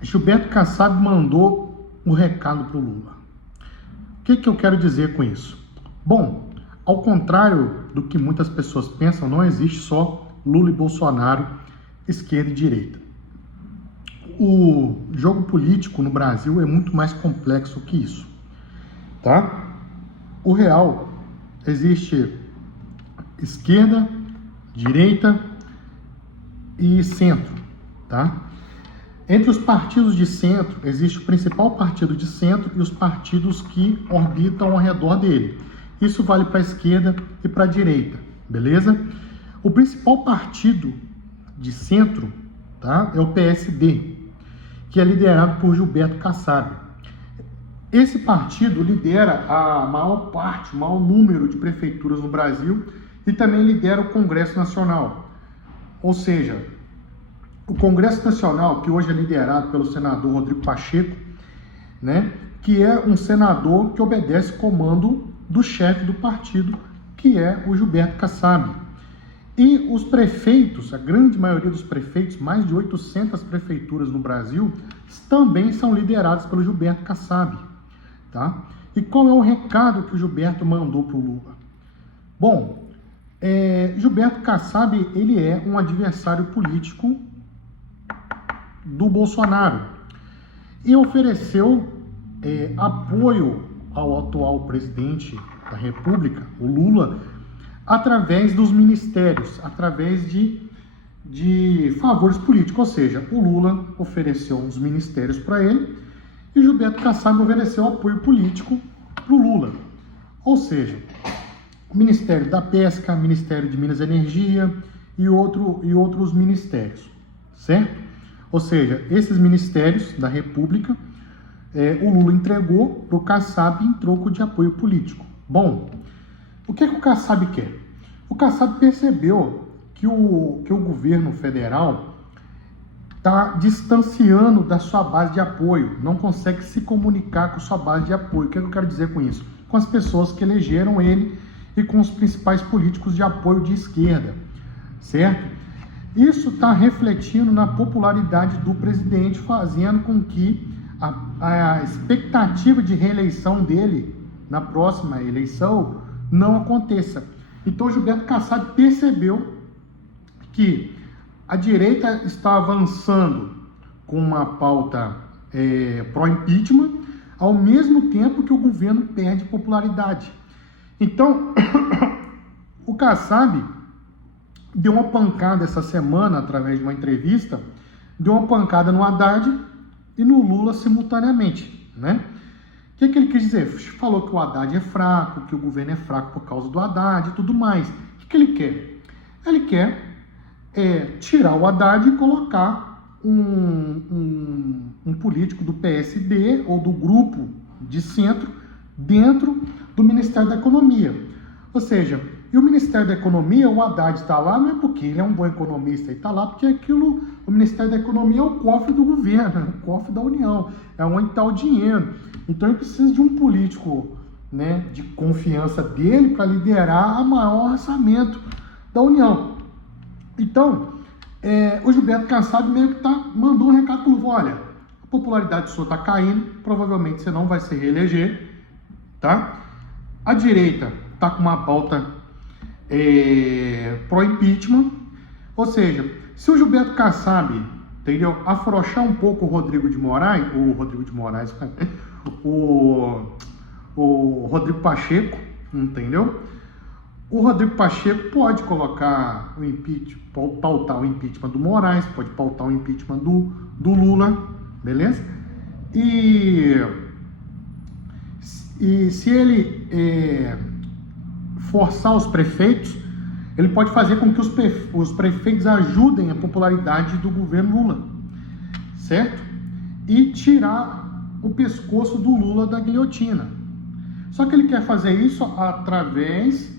Gilberto Kassab mandou o recado para o Lula. O que eu quero dizer com isso? Bom, ao contrário do que muitas pessoas pensam, não existe só Lula e Bolsonaro, esquerda e direita. O jogo político no Brasil é muito mais complexo que isso, tá? O real existe esquerda, direita e centro, tá? Entre os partidos de centro, existe o principal partido de centro e os partidos que orbitam ao redor dele. Isso vale para a esquerda e para a direita, beleza? O principal partido de centro, tá, é o PSD, que é liderado por Gilberto Kassab. Esse partido lidera a maior parte, o maior número de prefeituras no Brasil e também lidera o Congresso Nacional. Ou seja, o Congresso Nacional, que hoje é liderado pelo senador Rodrigo Pacheco, né, que é um senador que obedece o comando do chefe do partido, que é o Gilberto Kassab. E os prefeitos, a grande maioria dos prefeitos, mais de 800 prefeituras no Brasil, também são liderados pelo Gilberto Kassab, tá? E qual é o recado que o Gilberto mandou para o Lula? Bom, Gilberto Kassab, ele é um adversário político do Bolsonaro e ofereceu apoio ao atual presidente da República, o Lula, através dos ministérios, através de favores políticos. Ou seja, o Lula ofereceu uns ministérios para ele e o Gilberto Kassab ofereceu apoio político para o Lula. Ou seja, o Ministério da Pesca, Ministério de Minas e Energia e outros ministérios, certo? Ou seja, esses ministérios da República, o Lula entregou para o Kassab em troco de apoio político. Bom, o que o Kassab quer? O Kassab percebeu que o governo federal está distanciando da sua base de apoio, não consegue se comunicar com sua base de apoio. O que eu quero dizer com isso? Com as pessoas que elegeram ele e com os principais políticos de apoio de esquerda, certo? Isso está refletindo na popularidade do presidente, fazendo com que a expectativa de reeleição dele na próxima eleição não aconteça. Então, Gilberto Kassab percebeu que a direita está avançando com uma pauta pró-impeachment, ao mesmo tempo que o governo perde popularidade. Então, o Kassab deu uma pancada essa semana, através de uma entrevista, deu uma pancada no Haddad e no Lula simultaneamente, né? O que ele quis dizer? Falou que o Haddad é fraco, que o governo é fraco por causa do Haddad e tudo mais. O que ele quer? Ele quer tirar o Haddad e colocar um político do PSD ou do grupo de centro dentro do Ministério da Economia. Ou seja, e o Ministério da Economia, o Haddad está lá, não é porque ele é um bom economista, ele está lá porque o Ministério da Economia é o cofre do governo, é o cofre da União, é onde está o dinheiro. Então ele precisa de um político, né, de confiança dele para liderar o maior orçamento da União. Então, o Gilberto Kassab meio que mandou um recado para o Lula: olha, a popularidade sua está caindo, provavelmente você não vai se reeleger, tá? A direita está com uma pauta pró-impeachment, ou seja, se o Gilberto Kassab, entendeu, afrouxar um pouco o Rodrigo Pacheco, entendeu? O Rodrigo Pacheco pode colocar o impeachment, pautar o impeachment do Moraes, pode pautar o impeachment do Lula, beleza? E se ele forçar os prefeitos, ele pode fazer com que os prefeitos ajudem a popularidade do governo Lula, certo? E tirar o pescoço do Lula da guilhotina. Só que ele quer fazer isso através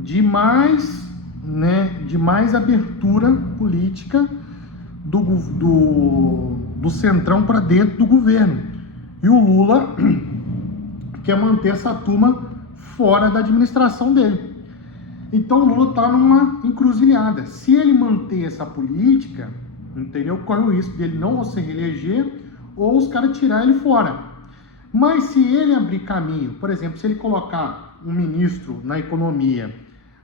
de mais abertura política do centrão para dentro do governo. E o Lula quer manter essa turma fora da administração dele. Então o Lula está numa encruzilhada. Se ele manter essa política, entendeu? Corre o risco dele não se reeleger ou os caras tirar ele fora. Mas se ele abrir caminho, por exemplo, se ele colocar um ministro na economia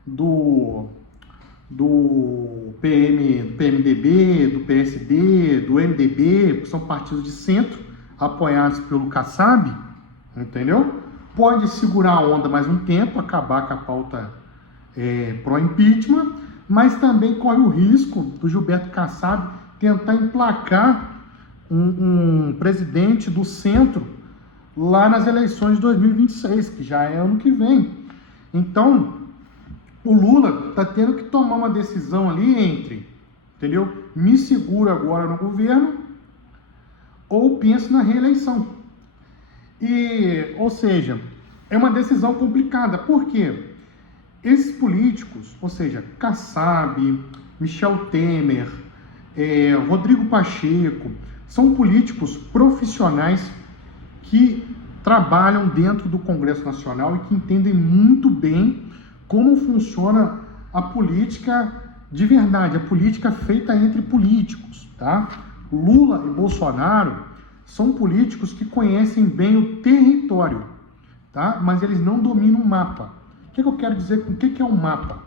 do PMDB, do PSD, do MDB, que são partidos de centro, apoiados pelo Kassab, entendeu? Pode segurar a onda mais um tempo, acabar com a pauta pró-impeachment, mas também corre o risco do Gilberto Kassab tentar emplacar um presidente do centro lá nas eleições de 2026, que já é ano que vem. Então, o Lula está tendo que tomar uma decisão ali entre, entendeu? Me seguro agora no governo ou penso na reeleição. Ou seja, é uma decisão complicada. Por quê? Esses políticos, ou seja, Kassab, Michel Temer, Rodrigo Pacheco, são políticos profissionais que trabalham dentro do Congresso Nacional e que entendem muito bem como funciona a política de verdade, a política feita entre políticos, tá? Lula e Bolsonaro são políticos que conhecem bem o território, tá? Mas eles não dominam o mapa. O que eu quero dizer com o que é um mapa?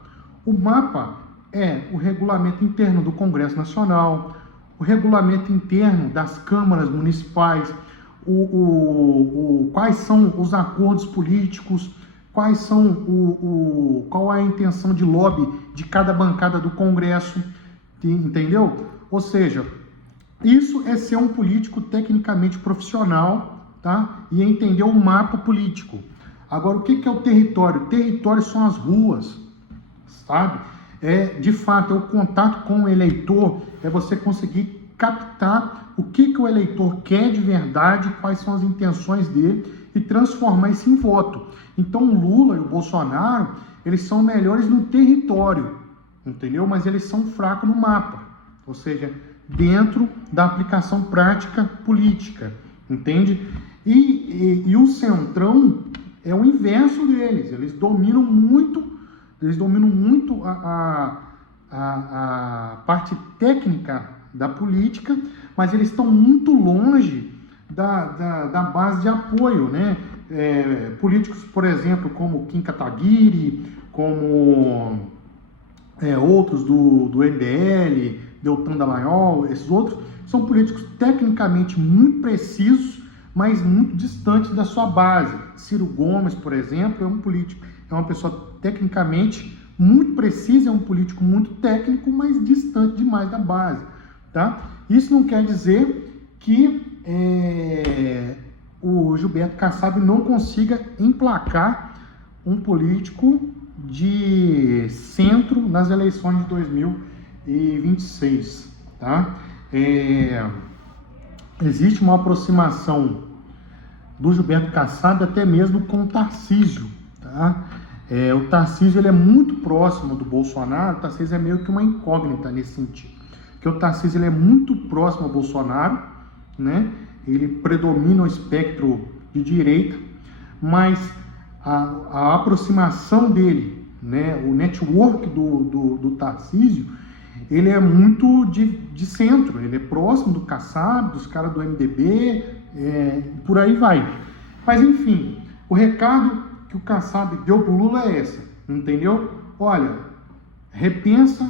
O mapa é o regulamento interno do Congresso Nacional, o regulamento interno das câmaras municipais, quais são os acordos políticos, qual é a intenção de lobby de cada bancada do Congresso, entendeu? Ou seja, isso é ser um político tecnicamente profissional, tá? E entender o mapa político. Agora, o que é o território? O território são as ruas, sabe? De fato, é o contato com o eleitor, é você conseguir captar o que o eleitor quer de verdade, quais são as intenções dele e transformar isso em voto. Então, o Lula e o Bolsonaro, eles são melhores no território, entendeu? Mas eles são fracos no mapa, ou seja, dentro da aplicação prática política, entende? E o Centrão é o inverso deles, eles dominam muito a parte técnica da política, mas eles estão muito longe da base de apoio, né? Políticos, por exemplo, como Kim Kataguiri, como outros do MBL, Deltan Dallagnol, esses outros, são políticos tecnicamente muito precisos, mas muito distantes da sua base. Ciro Gomes, por exemplo, é um político, é uma pessoa tecnicamente muito precisa, é um político muito técnico, mas distante demais da base, tá? Isso não quer dizer que o Gilberto Kassab não consiga emplacar um político de centro nas eleições de 2026, tá? Existe uma aproximação do Gilberto Kassab até mesmo com o Tarcísio, tá? O Tarcísio, ele é muito próximo do Bolsonaro. O Tarcísio é meio que uma incógnita nesse sentido, porque o Tarcísio, ele é muito próximo ao Bolsonaro, né? Ele predomina o espectro de direita, mas a aproximação dele, né? O network do Tarcísio, ele é muito de centro, ele é próximo do Kassab, dos caras do MDB, por aí vai. Mas enfim, o recado que o Kassab deu pro Lula é esse, entendeu? Olha, repensa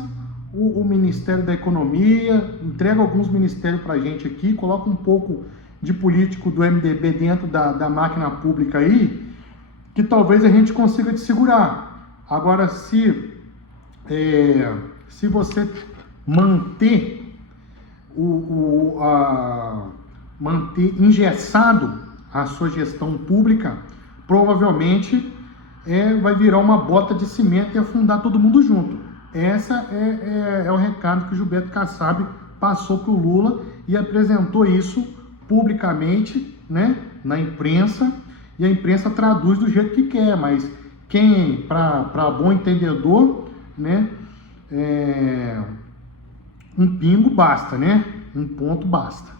o Ministério da Economia, entrega alguns ministérios pra gente aqui, coloca um pouco de político do MDB dentro da máquina pública aí, que talvez a gente consiga te segurar. Agora, se você manter manter engessado a sua gestão pública, provavelmente vai virar uma bota de cimento e afundar todo mundo junto. Essa é o recado que o Gilberto Kassab passou para o Lula e apresentou isso publicamente, né, na imprensa, e a imprensa traduz do jeito que quer, mas quem, para bom entendedor, né, um pingo basta, né? Um ponto basta.